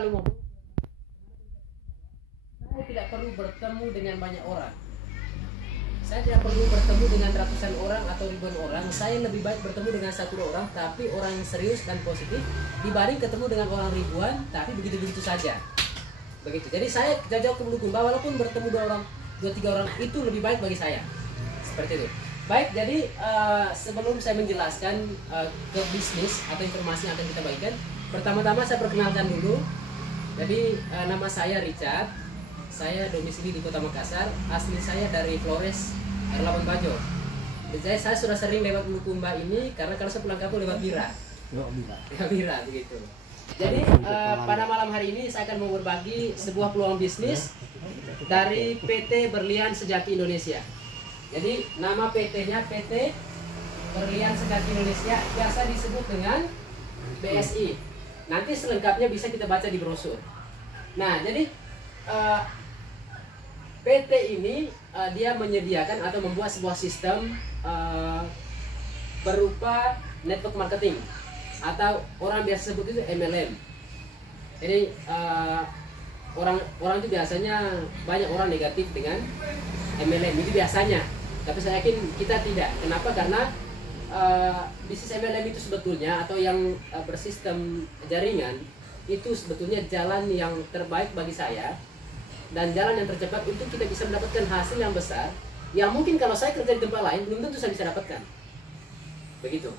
kalau mau, saya tidak perlu bertemu dengan banyak orang. Saya tidak perlu bertemu dengan ratusan orang atau ribuan orang. Saya lebih baik bertemu dengan satu orang, tapi orang yang serius dan positif, dibanding ketemu dengan orang ribuan, tapi begitu-begitu saja. Begitu. Jadi saya jauh ke Bulukumba, walaupun bertemu dua tiga orang itu lebih baik bagi saya. Seperti itu. Baik, jadi sebelum saya menjelaskan ke bisnis atau informasi yang akan kita bagikan, pertama-tama saya perkenalkan dulu. Jadi nama saya Richard. Saya domisili di Kota Makassar. Asli saya dari Flores, Labuan Bajo. Jadi saya sudah sering lewat Bulukumba ini karena kalau saya pulang kampung lewat Bira. Bira begitu. Jadi pada malam hari ini saya akan mau berbagi sebuah peluang bisnis dari PT Berlian Sejati Indonesia. Jadi nama PT-nya PT Berlian Sejati Indonesia, biasa disebut dengan BSI. Nanti selengkapnya bisa kita baca di brosur. Nah, jadi PT ini dia menyediakan atau membuat sebuah sistem berupa network marketing atau orang biasa sebut itu MLM. Jadi orang itu biasanya banyak orang negatif dengan MLM itu biasanya, tapi saya yakin kita tidak. Kenapa? Karena bisnis MLM itu sebetulnya atau yang bersistem jaringan itu sebetulnya jalan yang terbaik bagi saya dan jalan yang tercepat untuk kita bisa mendapatkan hasil yang besar yang mungkin kalau saya kerja di tempat lain belum tentu saya bisa dapatkan. Begitu.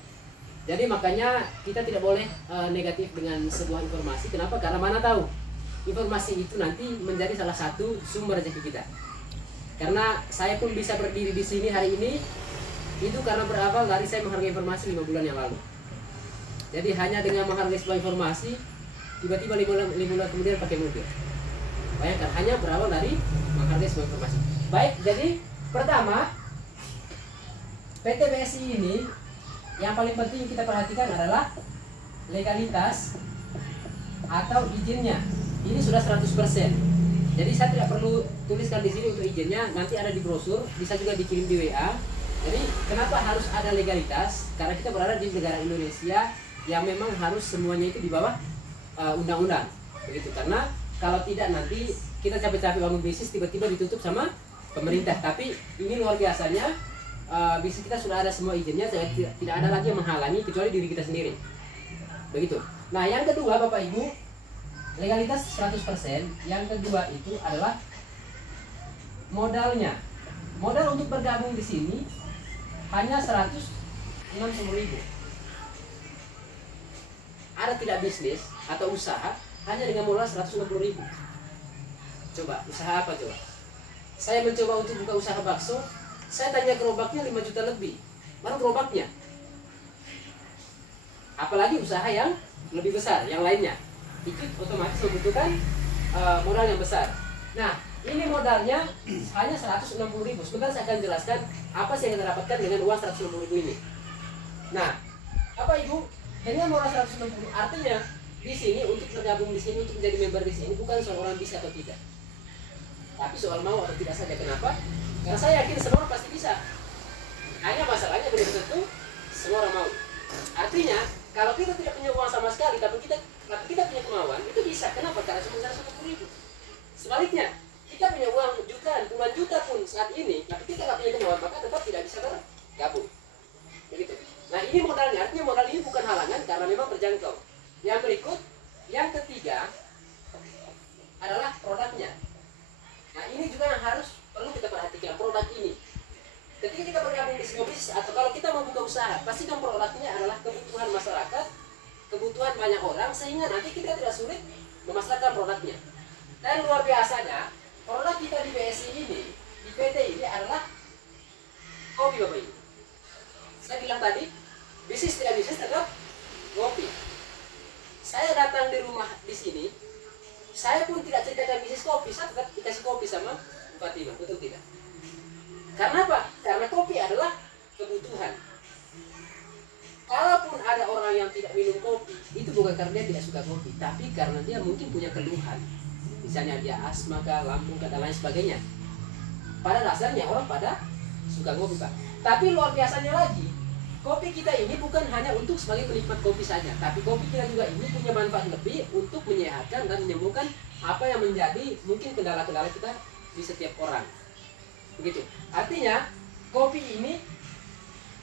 Jadi makanya kita tidak boleh negatif dengan sebuah informasi. Kenapa? Karena mana tahu informasi itu nanti menjadi salah satu sumber rezeki kita. Karena saya pun bisa berdiri di sini hari ini itu karena berawal dari saya menghargai informasi 5 bulan yang lalu. Jadi hanya dengan menghargai sebuah informasi, tiba-tiba 5 bulan kemudian pakai mobil. Bayangkan, hanya berawal dari menghargai sebuah informasi. Baik, jadi pertama PT BSI ini yang paling penting kita perhatikan adalah legalitas atau izinnya. Ini sudah 100%. Jadi saya tidak perlu tuliskan di sini untuk izinnya, nanti ada di brosur, bisa juga dikirim di WA. Jadi kenapa harus ada legalitas? Karena kita berada di negara Indonesia yang memang harus semuanya itu di bawah undang-undang. Begitu. Karena kalau tidak nanti kita capek-capek bangun bisnis tiba-tiba ditutup sama pemerintah. Tapi ini luar biasanya bisnis kita sudah ada semua izinnya, tidak ada lagi yang menghalangi kecuali diri kita sendiri. Begitu. Nah, yang kedua Bapak Ibu, legalitas 100%. Yang kedua itu adalah modalnya. Modal untuk bergabung di sini hanya 160.000. Ada tidak bisnis atau usaha hanya dengan modal 160.000. Coba, usaha apa coba? Saya mencoba untuk buka usaha bakso, saya tanya gerobaknya 5 juta lebih. Mana gerobaknya? Apalagi usaha yang lebih besar, yang lainnya. Itu otomatis membutuhkan modal yang besar. Nah, ini modalnya hanya 160.000. Sebentar saya akan jelaskan apa sih yang kita dapatkan dengan uang 160.000 ini. Nah, Bapak Ibu, dengan modal 160.000 artinya di sini untuk bergabung di sini, untuk menjadi member di sini bukan soal orang bisa atau tidak, tapi soal mau atau tidak saja. Kenapa? Karena saya yakin semua orang pasti bisa. Hanya masalahnya belum tentu semua orang mau. Artinya kalau kita tidak punya uang sama sekali, tapi kita punya kemauan, itu bisa. Kenapa? Karena cuma 160.000. Sebaliknya, kita punya uang jutaan, puluhan juta pun saat ini, tapi kita nggak punya kemauan, maka tetap tidak bisa bergabung. Begitu. Nah, ini modalnya. Artinya modal ini bukan halangan karena memang terjangkau. Yang berikut, yang ketiga adalah produknya. Nah, ini juga yang perlu kita perhatikan, produk ini. Ketika kita bergabung di sebuah bisnis atau kalau kita mau buka usaha, pastikan produknya adalah kebutuhan masyarakat, kebutuhan banyak orang, sehingga nanti kita tidak sulit memasarkan produknya. Dan luar biasanya, produk kita di BSI ini, di PT ini adalah kopi Bapak Ibu. Saya bilang tadi, bisnis tidak bisnis tetap kopi. Saya datang di rumah di sini, saya pun tidak ceritakan bisnis kopi, saya tetap dikasih kopi sama Bu Fatimah, betul tidak? Karena apa? Karena kopi adalah kebutuhan. Kalaupun ada orang yang tidak minum kopi, itu bukan karena dia tidak suka kopi, tapi karena dia mungkin punya keluhan. Misalnya dia asma, lambung, dan lain sebagainya. Pada dasarnya orang pada suka kopi, Pak. Tapi luar biasanya lagi, kopi kita ini bukan hanya untuk sebagai penikmat kopi saja, tapi kopi kita juga ini punya manfaat lebih untuk menyehatkan dan menyembuhkan apa yang menjadi mungkin kendala-kendala kita di setiap orang. Begitu. Artinya kopi ini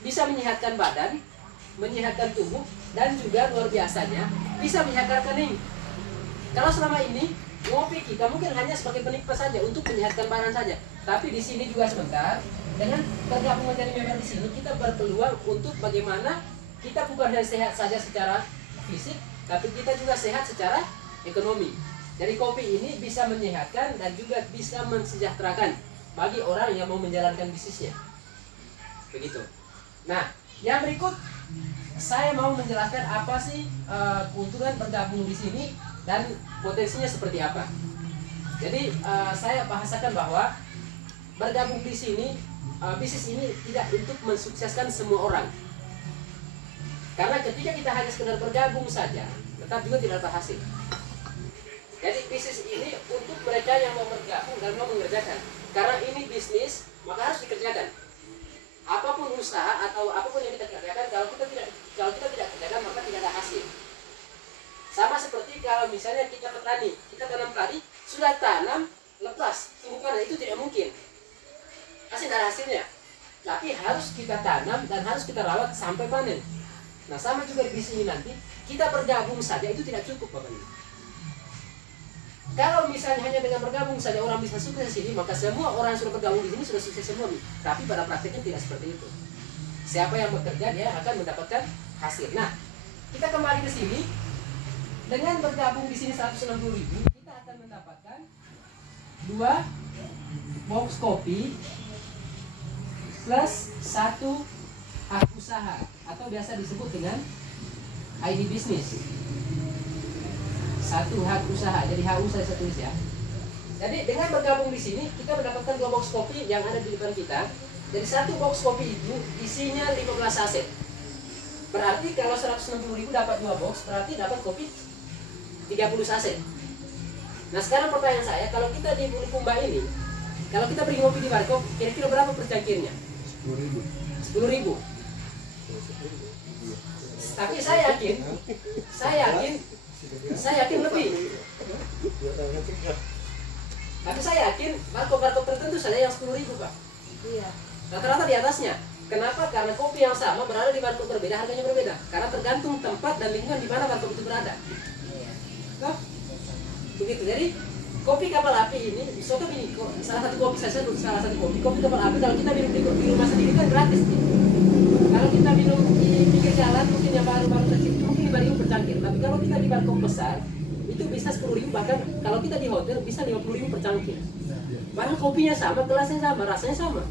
bisa menyehatkan badan, menyehatkan tubuh, dan juga luar biasanya bisa menyehatkan rekening. Kalau selama ini ngopi kita mungkin hanya sebagai penikmat saja untuk menyehatkan badan saja, tapi di sini juga sebentar dengan bergabung menjadi member di sini kita berpeluang untuk bagaimana kita bukan hanya sehat saja secara fisik, tapi kita juga sehat secara ekonomi. Jadi kopi ini bisa menyehatkan dan juga bisa mensejahterakan bagi orang yang mau menjalankan bisnisnya. Begitu. Nah, yang berikut saya mau menjelaskan apa sih keuntungan bergabung di sini dan potensinya seperti apa. Jadi saya bahasakan bahwa bergabung di sini bisnis ini tidak untuk mensukseskan semua orang. Karena ketika kita hanya sekedar bergabung saja, tetap juga tidak berhasil. Jadi bisnis ini untuk mereka yang mau bergabung dan mau mengerjakan. Karena ini bisnis, maka harus dikerjakan. Apapun usaha atau apapun yang kita kerjakan, kalau kita tidak kerjakan maka tidak ada hasil. Sama seperti kalau misalnya kita petani, kita tanam padi, sudah tanam, lepas, tunggu panen, itu tidak mungkin. Pasti tidak ada hasilnya. Tapi harus kita tanam dan harus kita rawat sampai panen. Nah, sama juga di bisnis ini nanti, kita bergabung saja itu tidak cukup, Bapak Ibu. Kalau misalnya hanya dengan bergabung saja orang bisa sukses di sini, maka semua orang yang sudah bergabung di sini sudah sukses semua. Tapi pada praktiknya tidak seperti itu. Siapa yang bekerja dia akan mendapatkan hasil. Nah, kita kembali ke sini. Dengan bergabung di sini 160.000, kita akan mendapatkan 2 box kopi plus 1 hak usaha atau biasa disebut dengan ID bisnis. 1 hak usaha, jadi HU saya tulis ya. Jadi dengan bergabung di sini kita mendapatkan 2 box kopi yang ada di depan kita. Jadi 1 box kopi itu isinya 15 saset. Berarti kalau 160.000 dapat 2 box, berarti dapat kopi 30 saset. Nah sekarang pertanyaan saya, kalau kita di Bulukumba ini, kalau kita beli kopi di warkop, kira-kira berapa per cangkirnya? 10.000. Tapi saya yakin lebih. Tapi saya yakin warkop tertentu saja yang 10.000, Pak. Iya. Rata-rata di atasnya. Kenapa? Karena kopi yang sama berada di warkop berbeda, harganya berbeda. Karena tergantung tempat dan lingkungan di mana warkop itu berada. Nah, begitu. Jadi kopi kapal api ini, soto ini salah satu kopi kopi kapal api kalau kita minum di rumah sendiri kan gratis. Kalau kita minum di pinggir jalan mungkin yang baru-baru kecil mungkin 5.000 per cangkir. Tapi kalau kita di warkop besar itu bisa 10.000, bahkan kalau kita di hotel bisa 50.000 per cangkir. Padahal kopinya sama, gelasnya sama, rasanya sama.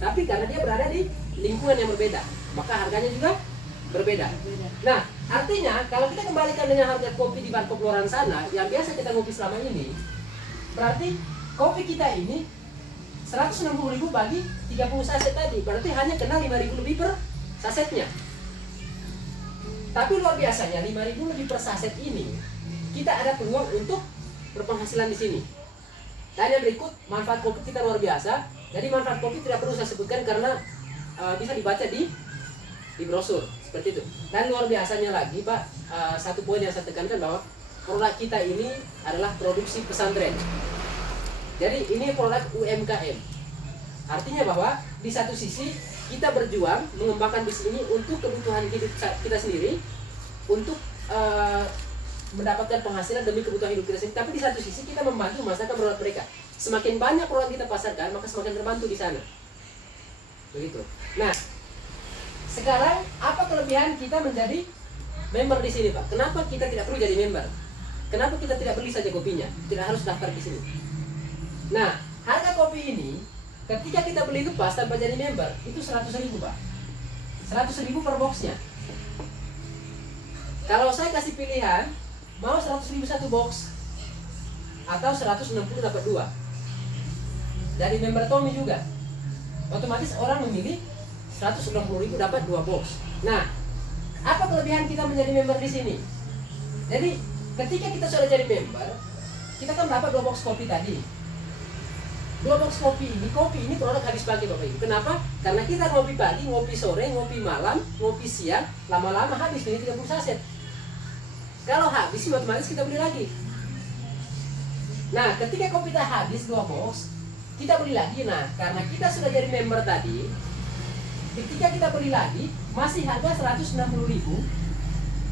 Tapi karena dia berada di lingkungan yang berbeda, maka harganya juga berbeda. Nah, artinya kalau kita kembalikan dengan harga kopi di warkop luaran sana yang biasa kita ngopi selama ini, berarti kopi kita ini 160.000 bagi 30 saset tadi, berarti hanya kena 5.000 lebih per sasetnya. Tapi luar biasanya 5.000 lebih per saset ini kita ada peluang untuk berpenghasilan di sini. Dan yang berikut, manfaat kopi kita luar biasa. Jadi manfaat kopi tidak perlu saya sebutkan karena bisa dibaca di brosur seperti itu. Dan luar biasanya lagi, Pak, satu poin yang saya tekankan bahwa produk kita ini adalah produksi pesantren. Jadi ini produk UMKM. Artinya bahwa di satu sisi kita berjuang mengembangkan bisnis ini untuk kebutuhan hidup kita sendiri, untuk mendapatkan penghasilan demi kebutuhan hidup kita sendiri. Tapi di satu sisi kita membantu memasarkan produk mereka. Semakin banyak produk kita pasarkan, maka semakin terbantu di sana. Begitu. Nah, sekarang apa kelebihan kita menjadi member di sini, Pak? Kenapa kita tidak perlu jadi member? Kenapa kita tidak beli saja kopinya? Tidak harus daftar di sini. Nah, harga kopi ini ketika kita beli lepas tanpa jadi member itu 100.000, Pak. 100.000 per boxnya. Kalau saya kasih pilihan, mau 100.000 satu box atau 160 dapat 2. Dari member Tommy juga. Otomatis orang memilih 160.000 dapat 2 box. Nah, apa kelebihan kita menjadi member di sini? Jadi, ketika kita sudah jadi member, kita kan dapat 2 box kopi tadi. 2 box kopi ini produk habis pakai Bapak Ibu. Kenapa? Karena kita ngopi pagi, ngopi sore, ngopi malam, ngopi siang, lama-lama habis ini 30 saset. Kalau habis otomatis kita beli lagi. Nah, ketika kopi kita habis 2 box, kita beli lagi. Nah, karena kita sudah jadi member tadi, ketika kita beli lagi masih harga 160.000,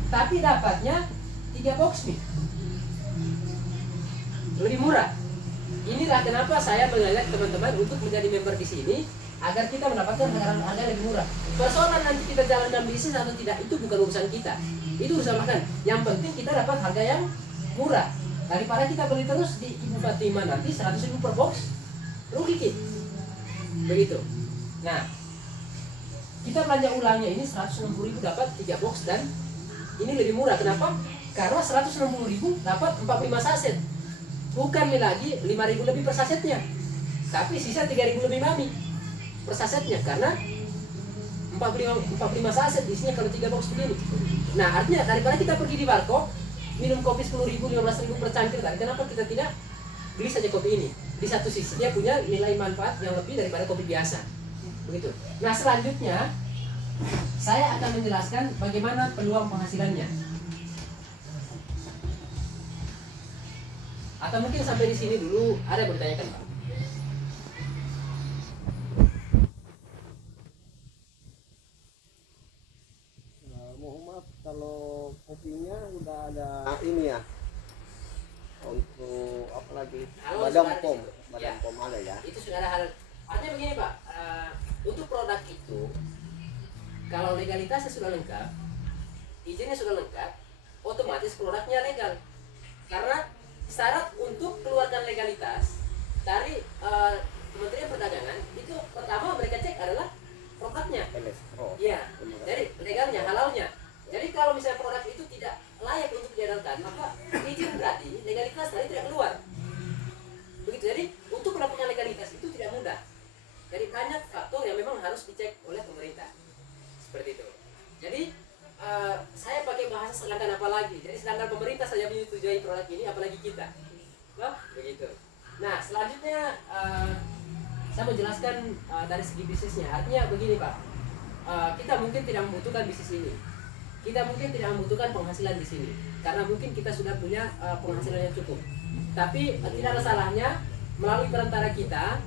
tapi dapatnya 3 box nih. Lebih murah. Inilah kenapa saya mengajak teman-teman untuk menjadi member di sini agar kita mendapatkan harga lebih murah. Persoalan nanti kita jalankan bisnis atau tidak itu bukan urusan kita. Itu urusan makan. Yang penting kita dapat harga yang murah. Daripada kita beli terus di Ibu Fatima nanti 100.000 per box, rugi kita. Begitu. Nah, kita belanja ulangnya ini 160.000 dapat 3 box dan ini lebih murah. Kenapa? Karena 160.000 dapat 45 saset. Bukan lagi 5.000 lebih per sasetnya, tapi sisa 3.000 lebih mami per sasetnya karena 45 saset isinya kalau 3 box begini. Nah, artinya daripada kita pergi di warkop minum kopi 10.000, 15.000 per cangkir tadi, kenapa kita tidak beli saja kopi ini? Di satu sisi dia punya nilai manfaat yang lebih daripada kopi biasa. Begitu. Nah, selanjutnya saya akan menjelaskan bagaimana peluang penghasilannya. Atau mungkin sampai di sini dulu ada yang mau ditanyakan, Pak? Mohon maaf kalau kopinya udah ada ini ya, untuk apa lagi, badan pom ada ya. Itu sudah ada hal. Artinya begini Pak, untuk produk itu kalau legalitasnya sudah lengkap, izinnya sudah lengkap, otomatis produknya legal. Karena syarat untuk keluarkan legalitas dari Kementerian Perdagangan itu pertama mereka cek adalah produknya. Iya, jadi legalnya, halalnya. Jadi kalau misalnya produk itu tidak layak untuk diedarkan, maka izin berarti legalitas tadi tidak keluar. Begitu. Jadi untuk mendapatkan legalitas itu tidak mudah. Jadi banyak faktor yang memang harus dicek oleh pemerintah. Seperti itu. Jadi saya pakai bahasa sedangkan apa lagi. Jadi sedangkan pemerintah saja menyetujui produk ini, apalagi kita. Nah, begitu. Nah, selanjutnya saya mau jelaskan dari segi bisnisnya. Artinya begini Pak, kita mungkin tidak membutuhkan bisnis ini. Kita mungkin tidak membutuhkan penghasilan di sini, karena mungkin kita sudah punya penghasilan yang cukup. Tapi tidak ada salahnya melalui perantara kita